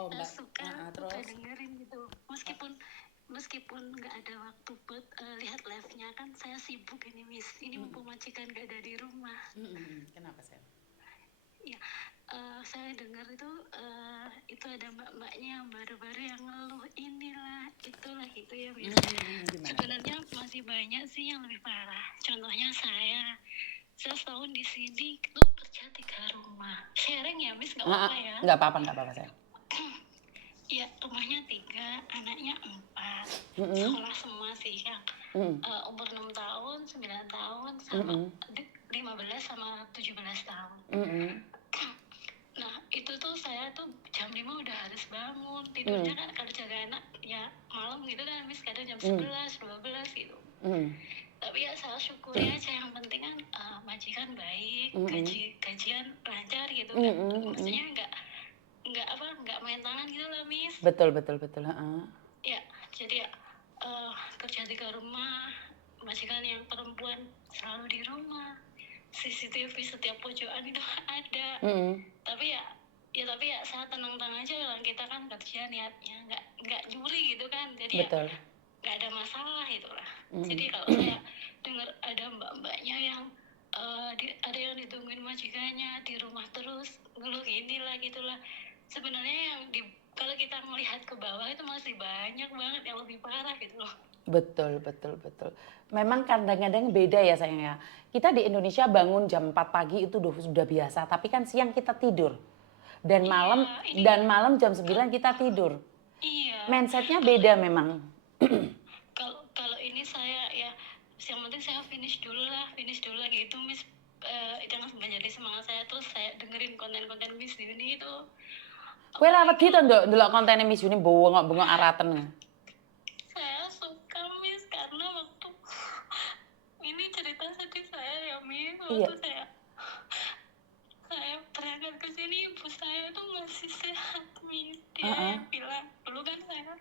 Oh Saya enggak. suka Terus? dengerin gitu. Meskipun nggak ada waktu buat lihat live-nya kan saya sibuk ini Miss. Ini mumpung majikan gak ada di rumah. Kenapa saya? Ya, saya dengar itu ada mbak-mbaknya yang baru-baru yang ngeluh inilah, itulah gitu ya Miss. Sebenarnya masih banyak sih yang lebih parah. Contohnya saya setahun di sini itu kerja 3 rumah. Sharing ya Miss, nggak apa-apa ya? Nggak apa-apa saya. Ya, rumahnya 3, anaknya 4. Sekolah semua sih yang umur 6 tahun, 9 tahun, sama 15 sama 17 tahun. Nah, itu tuh saya tuh jam 5 udah harus bangun. Tidurnya kan kalau jaga anak ya malam gitu kan, Miss, kadang jam 11, 12 gitu. Tapi ya saya syukuri aja, yang penting kan majikan baik, gajian lancar gitu kan. Maksudnya nggak main tangan gitu lah Miss. Betul. Ya, jadi ya kerja 3 rumah, majikan yang perempuan selalu di rumah, CCTV setiap pojokan itu ada. Tapi ya saya tenang-tenang aja lah, kita kan kerja niatnya nggak nyuri gitu kan, jadi Betul. ya nggak ada masalah itulah. Jadi kalau saya dengar ada mbak-mbaknya yang ada yang ditungguin majikannya di rumah terus ngeluh inilah gitulah, sebenarnya kalau kita melihat ke bawah itu masih banyak banget yang lebih parah gitu loh. Betul. Memang kadang-kadang beda ya sayang ya. Kita di Indonesia bangun jam 4 pagi itu sudah biasa, tapi kan siang kita tidur. Dan malam jam 9 kita tidur. Iya. Mindsetnya beda memang. Kalau ini saya ya yang penting saya finish dulu lah gitu Miss. Jangan menjadi semangat saya, terus saya dengerin konten-konten Miss di sini itu. Kowe ra wedi to ndelok kontene Miss Yuni bengok-bengok araten. Saya suka Miss karena waktu ini cerita sedih saya ya Miss, waktu saya berangkat ke sini ibu saya itu masih sehat Miss. Dia yang bilang dulu kan saya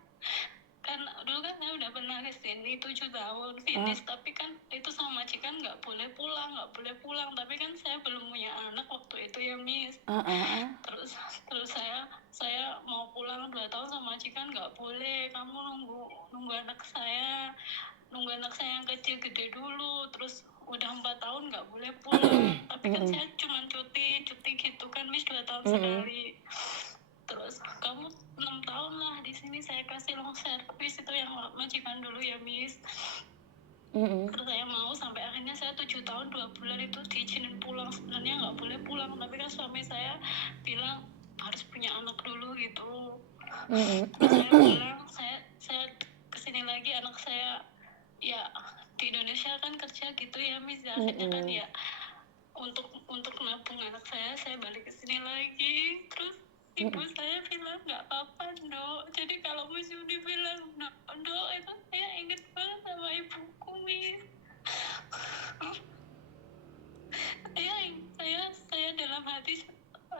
udah pernah ke sini 7 tahun finish, tapi kan itu sama majikan nggak boleh pulang, tapi kan saya belum punya anak waktu itu ya Miss. Terus saya mau pulang 2 tahun sama majikan, nggak boleh, kamu nunggu anak saya yang kecil gede dulu, terus udah 4 tahun nggak boleh pulang. Tapi kan saya cuma cuti gitu kan Miss, 2 tahun sekali. Terus kamu 6 tahun lah di sini, saya kasih long service itu yang majikan dulu ya Miss. Terus saya mau, sampai akhirnya saya 7 tahun 2 bulan itu diizinin pulang. Sebenarnya nggak boleh pulang, tapi kan suami saya bilang harus punya anak dulu gitu. Terus saya pulang, saya kesini lagi, anak saya ya di Indonesia kan kerja gitu ya Miss. Akhirnya kan ya untuk nabung anak saya balik ke sini lagi. Terus ibu saya bilang nggak apa-apa Dok. Jadi kalau Miss Yuni bilang Dok, itu saya inget banget sama ibuku Miss. Saya dalam hati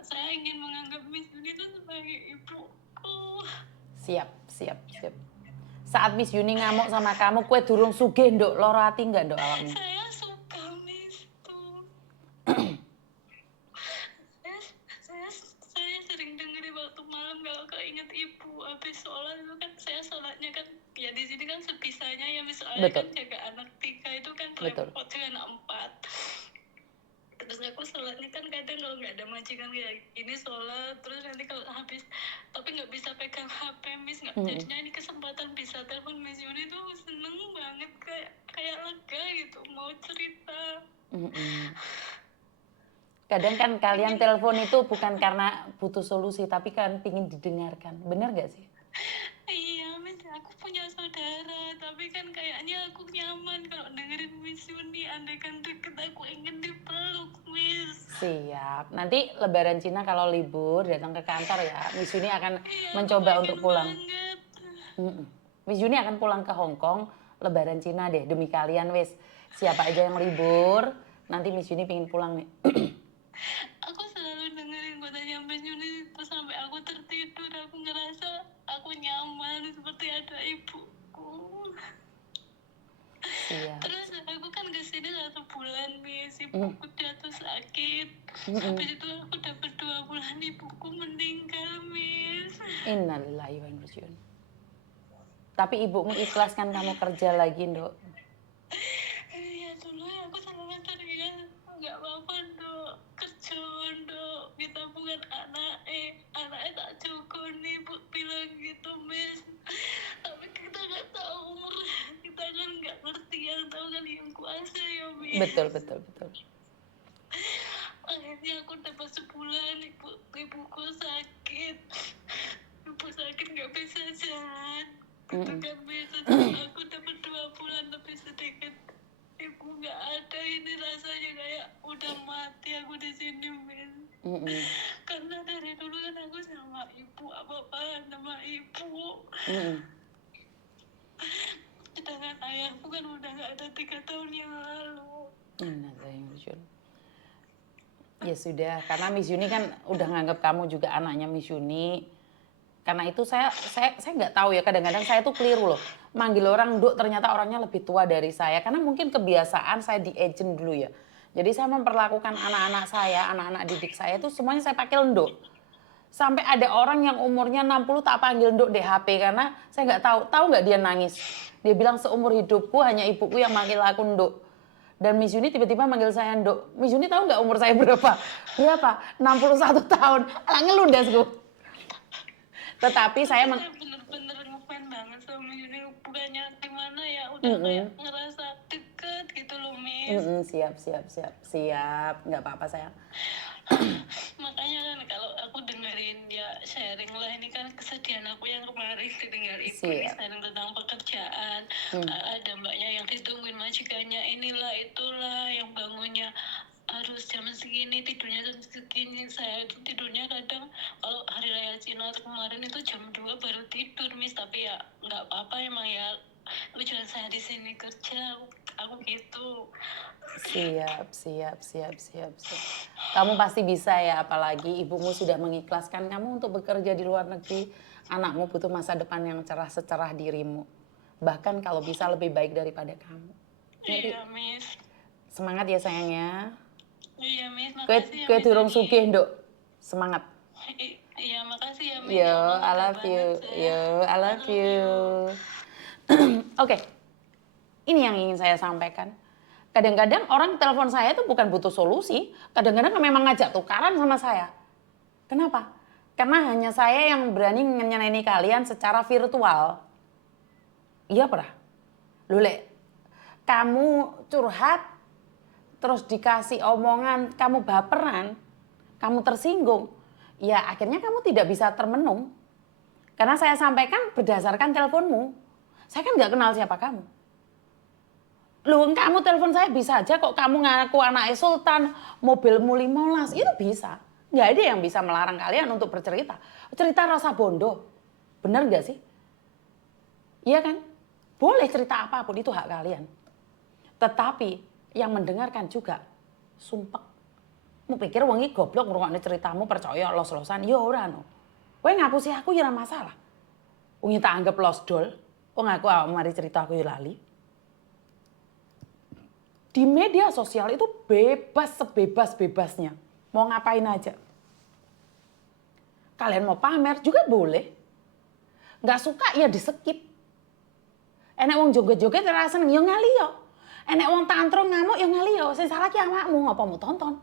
saya ingin menganggap Miss Yuni itu sebagai ibuku. Siap. Saat Miss Yuni ngamuk sama kamu, kue durung sugih nduk, loro ati enggak nduk awakmu? Saya suka Miss tuh. saya sering dengerin waktu malam kalau keinget ibu habis sholat itu kan, saya sholatnya kan ya di sini kan sebisanya ya, misalnya kan jaga anak 3 itu kan repot dengan anak 4. Terus aku sholatnya kan kadang kalau nggak ada majikan kayak gini sholat, terus nanti kalau habis tapi nggak bisa pegang HP Miss, nggak jadinya ini kesempatan bisa telepon Miss Yuni tuh seneng banget, kayak lega gitu mau cerita. Kadang kan kalian telepon itu bukan karena butuh solusi, tapi kan pingin didengarkan. Bener gak sih? Iya Miss, aku punya saudara, tapi kan kayaknya aku nyaman kalau dengerin Miss Yuni. Andaikan deket, aku ingin dipeluk Miss. Siap. Nanti Lebaran Cina kalau libur datang ke kantor ya, Miss Yuni akan mencoba untuk pulang. Miss Yuni akan pulang ke Hong Kong Lebaran Cina deh, demi kalian wis. Siapa aja yang libur, nanti Miss Yuni pengen pulang nih. Aku selalu dengerin kontennya Miss Yuni terus sampai aku tertidur. Aku ngerasa aku nyaman seperti ada ibuku. Siap. Terus aku kan kesini 1 bulan Miss, ibuku jatuh sakit. Habis itu aku dapat 2 bulan ibuku meninggal Miss. Innalillahi wa inna ilaihi raji'un. Tapi ibumu ikhlaskan kamu kerja lagi, Nduk. Iya dulu aku sama teriak, nggak apa-apa Dok, kerja Dok, kita bukan anaknya tak cukup nih Bu bilang gitu Miss. Tapi kita nggak tahu umur, kita kan nggak ngerti, yang tahu kan yang kuasa ya Miss. Betul. Akhirnya aku dapat sebulan, ibuku sakit nggak bisa jalan, gitu kan Miss. Aku dapat 2 bulan lebih sedikit, ibu nggak ada, ini rasanya kayak udah mati aku di sini Miss. Karena dari dulu kan aku sama ibu, apa-apa sama ibu. Sedangkan ayahku kan udah nggak ada 3 tahun yang lalu. Ya sudah, karena Miss Yuni kan udah nganggap kamu juga anaknya Miss Yuni. Karena itu saya nggak tahu ya, kadang-kadang saya tuh keliru loh. Manggil orang Nduk ternyata orangnya lebih tua dari saya. Karena mungkin kebiasaan saya di agent dulu ya. Jadi saya memperlakukan anak-anak saya, anak-anak didik saya itu semuanya saya panggil Nduk. Sampai ada orang yang umurnya 60 tak panggil Nduk DHP karena saya nggak tahu nggak dia nangis. Dia bilang seumur hidupku hanya ibuku yang manggil aku Nduk. Dan Miss Yuni tiba-tiba manggil saya Nduk. Miss Yuni tahu nggak umur saya berapa? 61 tahun. Alah ngelundas gue. Tetapi saya bener-bener ngefans banget sama Yuni, bukannya gimana ya, udah kayak ngerasa deket gitu loh Miss. Siap, nggak apa-apa sayang. Makanya kan kalau aku dengerin dia sharing lah, ini kan kesedihan aku yang kemarin dengar ibu sharing tentang pekerjaan. Ada mbaknya yang ditungguin majikannya, inilah itulah, yang bangunnya harus jam segini, tidurnya jam segini. Saya itu tidurnya kadang kalau hari raya Cina kemarin itu jam 2 baru tidur Miss. Tapi ya nggak apa-apa emang ya, tujuan saya di sini kerja, aku gitu. Siap. Kamu pasti bisa ya, apalagi ibumu sudah mengikhlaskan kamu untuk bekerja di luar negeri. Anakmu butuh masa depan yang cerah secerah dirimu. Bahkan kalau bisa lebih baik daripada kamu. Iya Miss. Semangat ya sayangnya. Iya Miss, makasih ya Kue Miss. durung sugih Nduk. Semangat. Iya makasih ya Miss. Yo, I love you. Oke. Ini yang ingin saya sampaikan. Kadang-kadang orang telepon saya itu bukan butuh solusi, kadang-kadang memang ngajak tukaran sama saya. Kenapa? Karena hanya saya yang berani nyeneni kalian secara virtual. Iya pernah. Lulek, kamu curhat, terus dikasih omongan, kamu baperan, kamu tersinggung. Ya akhirnya kamu tidak bisa termenung. Karena saya sampaikan berdasarkan teleponmu. Saya kan nggak kenal siapa kamu. Loh, kamu telepon saya bisa aja kok, kamu ngaku anaknya Sultan, mobilmu 15, itu bisa. Nggak ada yang bisa melarang kalian untuk bercerita. Cerita rasa bondo, bener nggak sih? Iya kan? Boleh cerita apapun, itu hak kalian. Tetapi yang mendengarkan juga sumpek. Mau pikir wong iki goblok ngrungokne ceritamu, percaya los-losan, ya ora no. Kowe ngapusi aku ya ora masalah. Wong tak anggap los dol, wong aku mari cerita aku ya lali. Di media sosial itu bebas sebebas-bebasnya. Mau ngapain aja. Kalian mau pamer juga boleh. Nggak suka ya di-skip. Enek wong joget-joget rasa seneng ya ngaliyo. Enek wong tantrum ngamuk ya ngaliyo. Sing salah ki awakmu, ngapa mau tonton.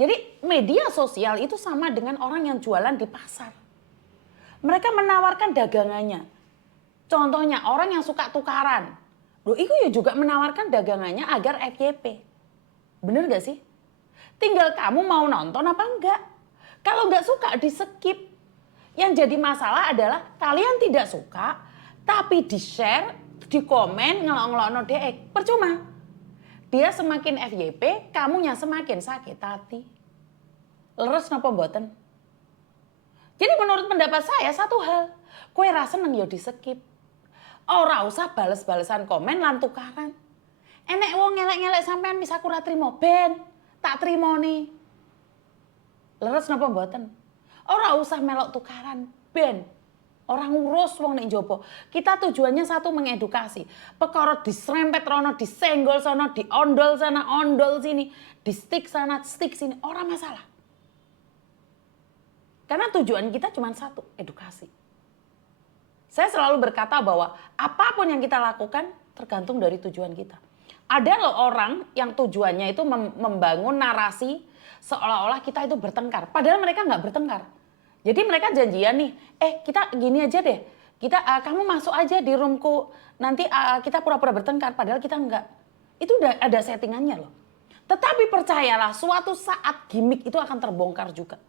Jadi media sosial itu sama dengan orang yang jualan di pasar. Mereka menawarkan dagangannya. Contohnya orang yang suka tukaran. Loh, itu ya juga menawarkan dagangannya agar FYP. Bener gak sih? Tinggal kamu mau nonton apa enggak. Kalau enggak suka di-skip. Yang jadi masalah adalah kalian tidak suka, tapi di-share, di-komen, ngelok-ngelokno dek. Percuma. Dia semakin FYP, kamunya semakin sakit hati. Leres napa mboten? Jadi menurut pendapat saya satu hal, kowe ra seneng ya di-skip. Ora usah bales-balesan komen lan tukaran. Enek wong ngelek-ngelek sampean bisa aku ra trimo, ben tak trimoni. Leres napa mboten? Ora usah melok tukaran, ben orang ngurus wong nek njaba. Kita tujuannya satu, mengedukasi. Perkara diserempet rono, disenggol sono, diondol sana, ondol sini, di stick sana, stick sini, ora masalah. Karena tujuan kita cuma satu, edukasi. Saya selalu berkata bahwa apapun yang kita lakukan tergantung dari tujuan kita. Ada loh orang yang tujuannya itu membangun narasi seolah-olah kita itu bertengkar. Padahal mereka nggak bertengkar. Jadi mereka janjian nih, kita gini aja deh. Kamu masuk aja di roomku, nanti kita pura-pura bertengkar. Padahal kita enggak. Itu udah ada settingannya loh. Tetapi percayalah, suatu saat gimmick itu akan terbongkar juga.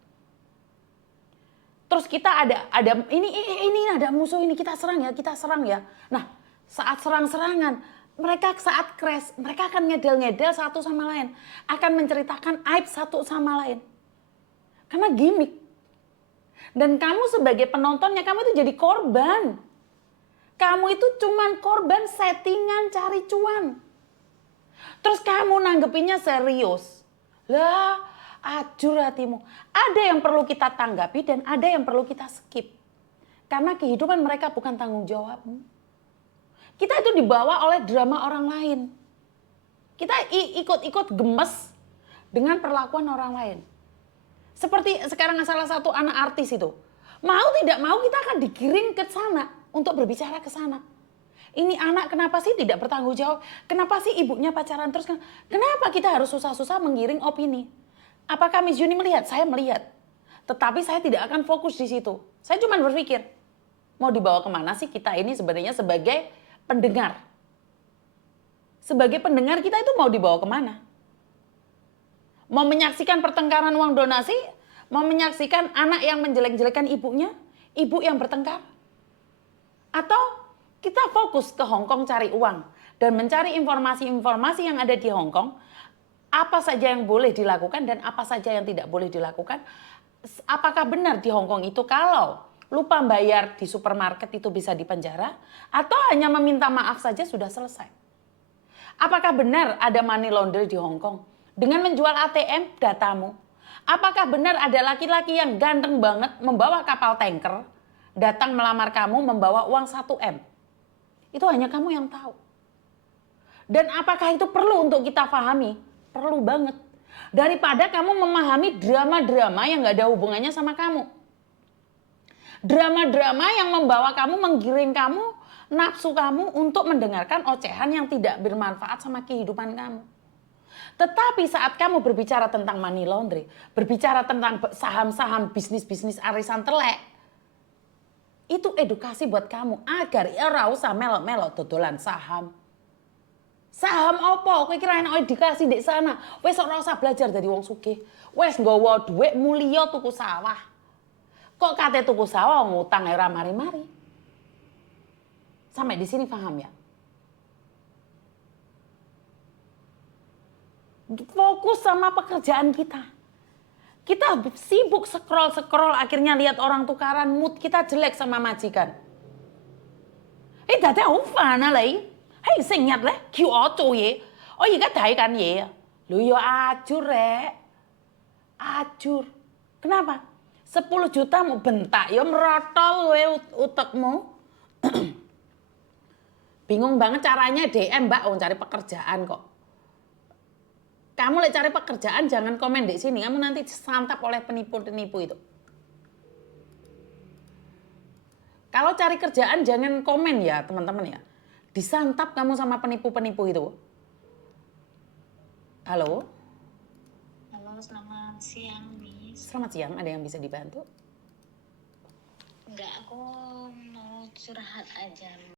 Terus kita ada ini ada musuh ini, kita serang ya. Nah, saat serang-serangan, mereka saat crash, mereka akan ngedel-ngedel satu sama lain, akan menceritakan aib satu sama lain. Karena gimmick. Dan kamu sebagai penontonnya, kamu itu jadi korban. Kamu itu cuman korban settingan cari cuan. Terus kamu nanggepinnya serius. Lah, ajur hatimu. Ada yang perlu kita tanggapi dan ada yang perlu kita skip. Karena kehidupan mereka bukan tanggung jawabmu. Kita itu dibawa oleh drama orang lain. Kita ikut-ikut gemes dengan perlakuan orang lain. Seperti sekarang salah satu anak artis itu. Mau tidak mau kita akan digiring ke sana untuk berbicara ke sana. Ini anak kenapa sih tidak bertanggung jawab? Kenapa sih ibunya pacaran terus? Kenapa kita harus susah-susah menggiring opini? Apakah Miss Yuni melihat? Saya melihat. Tetapi saya tidak akan fokus di situ. Saya cuma berpikir, mau dibawa kemana sih kita ini sebenarnya sebagai pendengar? Sebagai pendengar kita itu mau dibawa kemana? Mau menyaksikan pertengkaran uang donasi? Mau menyaksikan anak yang menjelek-jelekan ibunya? Ibu yang bertengkar? Atau kita fokus ke Hong Kong cari uang dan mencari informasi-informasi yang ada di Hong Kong, apa saja yang boleh dilakukan dan apa saja yang tidak boleh dilakukan. Apakah benar di Hong Kong itu kalau lupa bayar di supermarket itu bisa dipenjara atau hanya meminta maaf saja sudah selesai? Apakah benar ada money laundry di Hong Kong dengan menjual ATM datamu? Apakah benar ada laki-laki yang ganteng banget membawa kapal tanker datang melamar kamu membawa uang 1 M? Itu hanya kamu yang tahu. Dan apakah itu perlu untuk kita pahami? Perlu banget. Daripada kamu memahami drama-drama yang gak ada hubungannya sama kamu. Drama-drama yang membawa kamu, menggiring kamu, nafsu kamu untuk mendengarkan ocehan yang tidak bermanfaat sama kehidupan kamu. Tetapi saat kamu berbicara tentang money laundry, berbicara tentang saham-saham, bisnis-bisnis arisan telek, itu edukasi buat kamu agar ora usah melok-melok dodolan saham. Saham opo? Kowe kira enak edukasi di sana. Wes ora usah belajar dari wong sugih. Wes nggawa dhuwit mulia tuku sawah. Kok kate tuku sawah ngutang ora mari-mari. Sampai di sini paham ya? Fokus sama pekerjaan kita. Kita sibuk scroll akhirnya lihat orang tukaran, mood kita jelek sama majikan. Dada hou fan啊你，成日咧叫我做嘢，我而家睇緊嘢啊，你要ajur rek, ajur. Kenapa? 10 juta mau bentak ya merotol we utekmu. Bingung banget caranya DM Mbak, cari pekerjaan kok. Kamu lagi cari pekerjaan jangan komen di sini, kamu nanti disantap oleh penipu-penipu itu. Kalau cari kerjaan jangan komen ya teman-teman ya. Disantap kamu sama penipu-penipu itu. Halo? Halo, selamat siang, Miss. Selamat siang, ada yang bisa dibantu? Enggak, aku mau curhat aja.